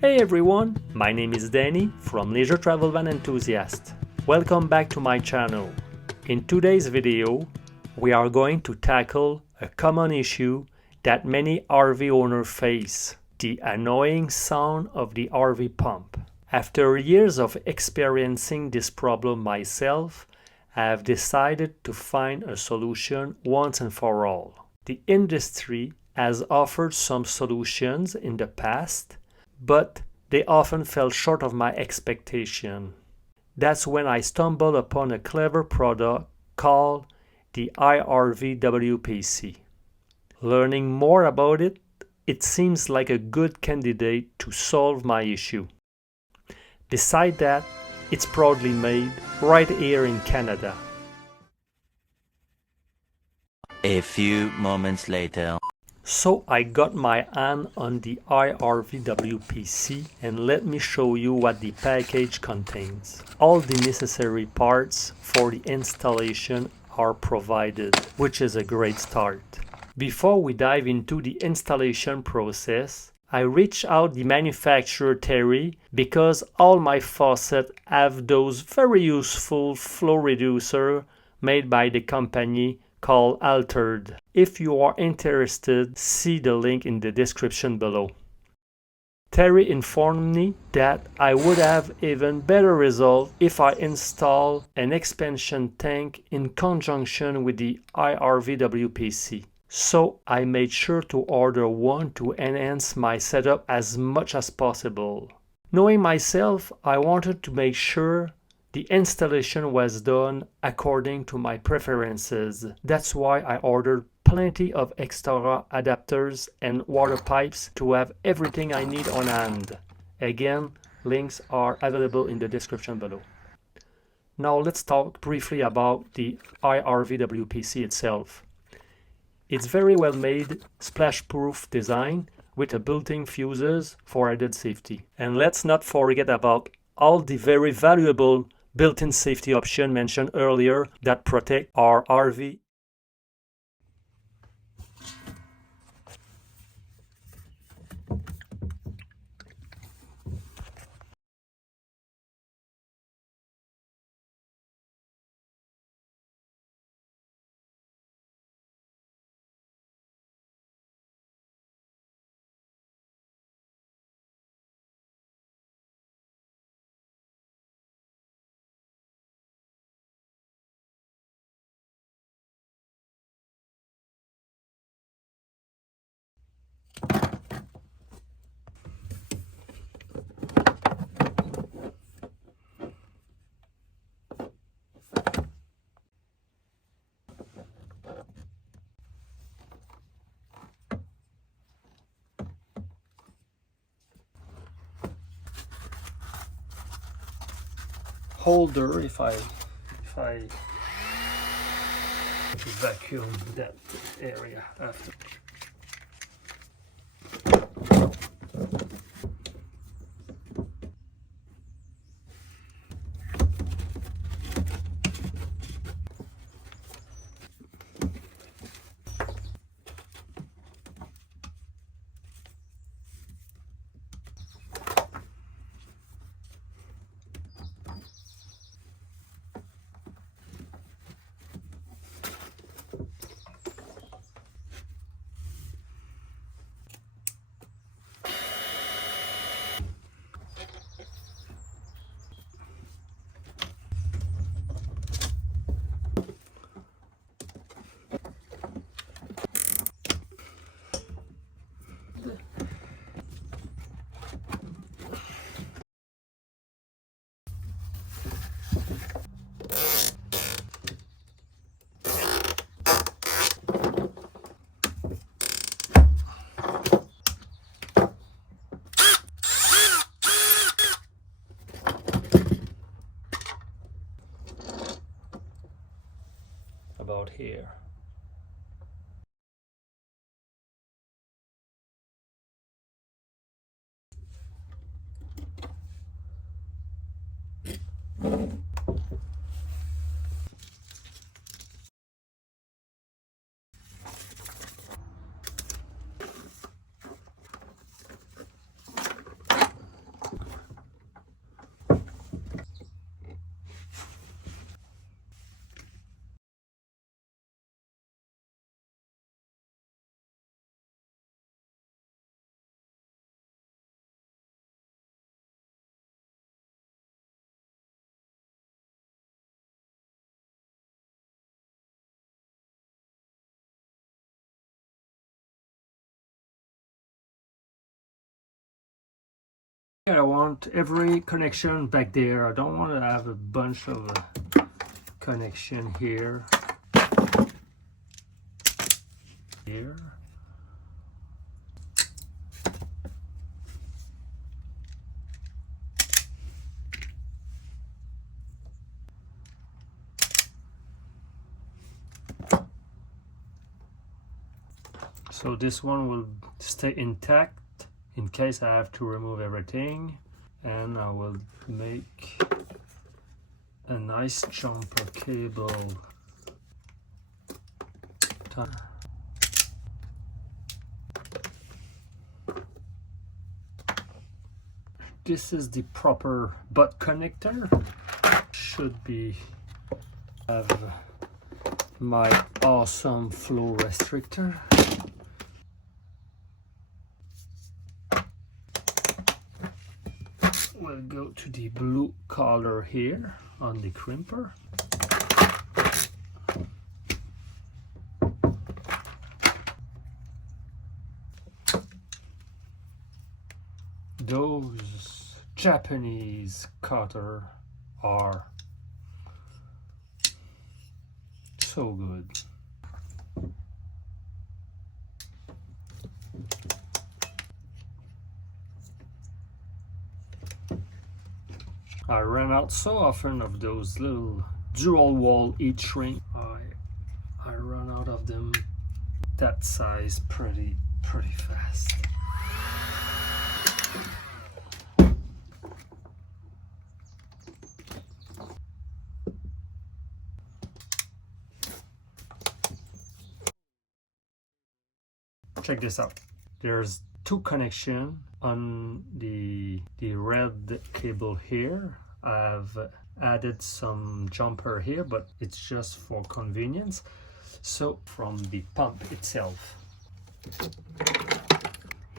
Hey everyone, my name is Danny from Leisure Travel Van Enthusiast. Welcome back to my channel. In today's video, we are going to tackle a common issue that many RV owners face, the annoying sound of the RV pump. After years of experiencing this problem myself, I have decided to find a solution once and for all. The industry has offered some solutions in the past, but they often fell short of my expectation. That's when I stumbled upon a clever product called the IRVWPC. Learning more about it, it seems like a good candidate to solve my issue. Besides that, it's proudly made right here in Canada. A few moments later. So I got my hand on the IRVWPC and let me show you what the package contains. All the necessary parts for the installation are provided, which is a great start. Before we dive into the installation process, I reached out the manufacturer Terry because all my faucets have those very useful flow reducer made by the company called Altered. If you are interested, see the link in the description below. Terry informed me that I would have even better results if I install an expansion tank in conjunction with the IRVWPC. So I made sure to order one to enhance my setup as much as possible. Knowing myself, I wanted to make sure the installation was done according to my preferences. That's why I ordered plenty of extra adapters and water pipes to have everything I need on hand. Again, links are available in the description below. Now let's talk briefly about the IRVWPC itself. It's very well made, splash-proof design with a built-in fuses for added safety. And let's not forget about all the very valuable built-in safety option mentioned earlier that protect our RV. Holder if I vacuum that area after. About here. I want every connection back there. I don't want to have a bunch of connection here. Here. So this one will stay intact in case I have to remove everything, and I will make a nice jumper cable. This is the proper butt connector. Should be have my awesome flow restrictor. We'll go to the blue color here on the crimper. Those Japanese cutter are so good. I ran out so often of those little dual wall heat shrink. I run out of them that size pretty fast. Check this out. There's two connections on the red cable here. I've added some jumper here, but it's just for convenience. So from the pump itself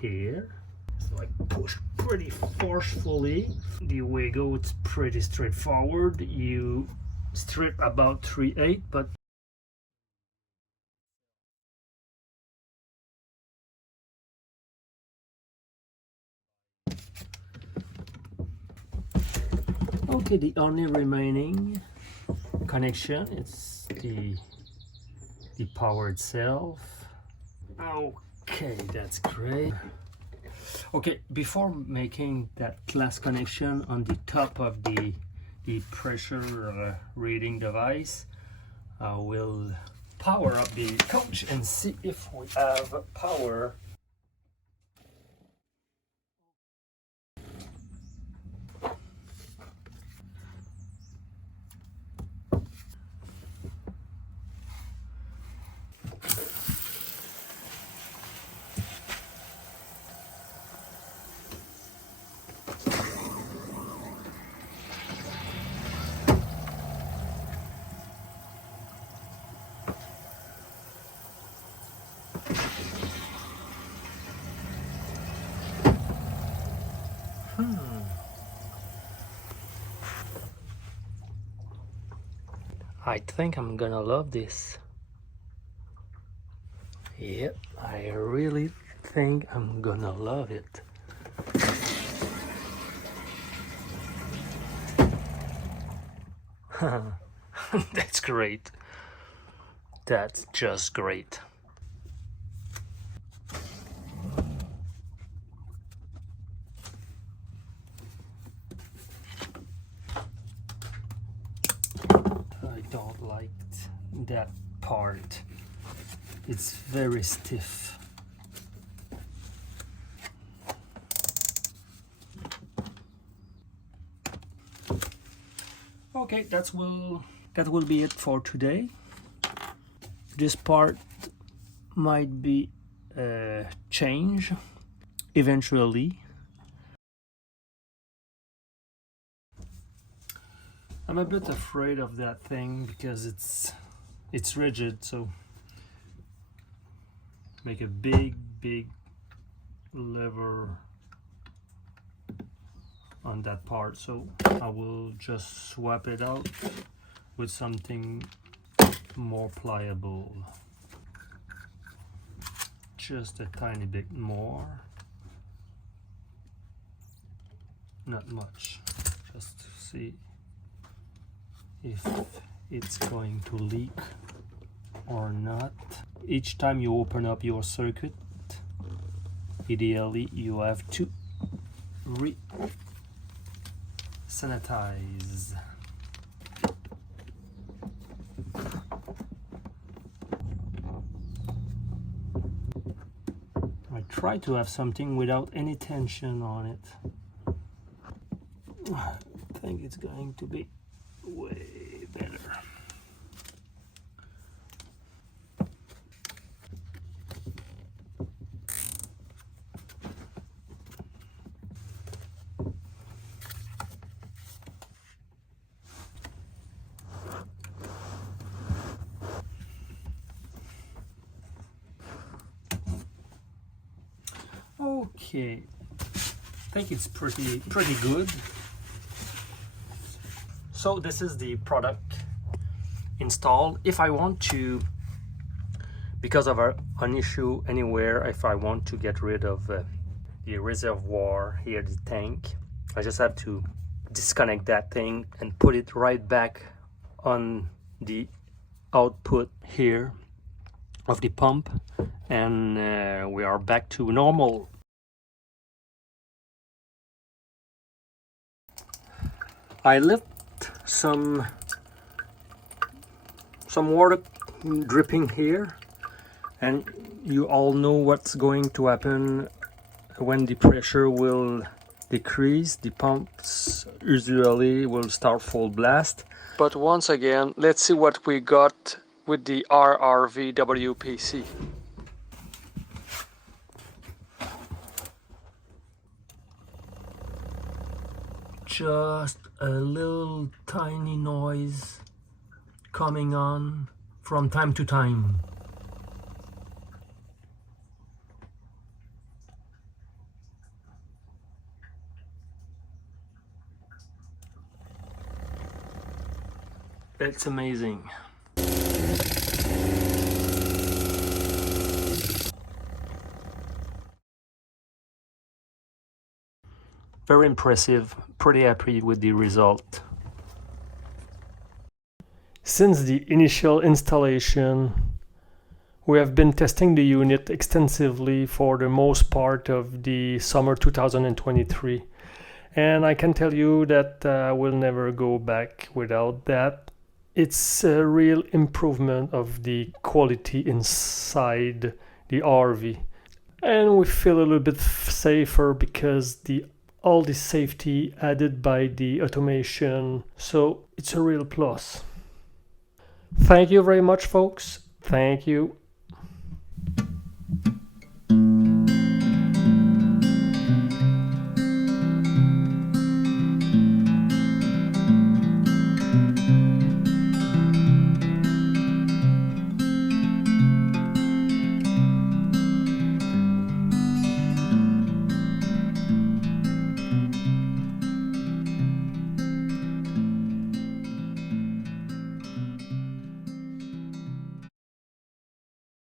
here, so I push pretty forcefully. The way go, it's pretty straightforward. You strip about 3/8, but okay, the only remaining connection is the power itself. Okay, that's great. Okay, before making that last connection on the top of the pressure reading device, I will power up the coach and see if we have power. I think I'm gonna love this. Yep, I really think I'm gonna love it. That's great. That's just great. I don't like that part. It's very stiff. Okay, that will be it for today. This part might be changed eventually. I'm a bit afraid of that thing because it's rigid, so make a big lever on that part, so I will just swap it out with something more pliable, just a tiny bit more. not much, just to see if it's going to leak or not. Each time you open up your circuit, ideally you have to sanitize. I try to have something without any tension on it. I think it's going to be way better. Okay, I think it's pretty good. So this is the product installed. If I want to, because of an issue anywhere, if I want to get rid of the reservoir here, the tank, I just have to disconnect that thing and put it right back on the output here of the pump, and we are back to normal. I left some water dripping here, and you all know what's going to happen when the pressure will decrease. The pumps usually will start full blast. But once again, let's see what we got with the RRVWPC. Just a little tiny noise coming on from time to time. It's amazing. Very impressive, pretty happy with the result. Since the initial installation, we have been testing the unit extensively for the most part of the summer 2023. And I can tell you that I will never go back without that. It's a real improvement of the quality inside the RV. And we feel a little bit safer because all the safety added by the automation, so it's a real plus. Thank you very much, folks. Thank you.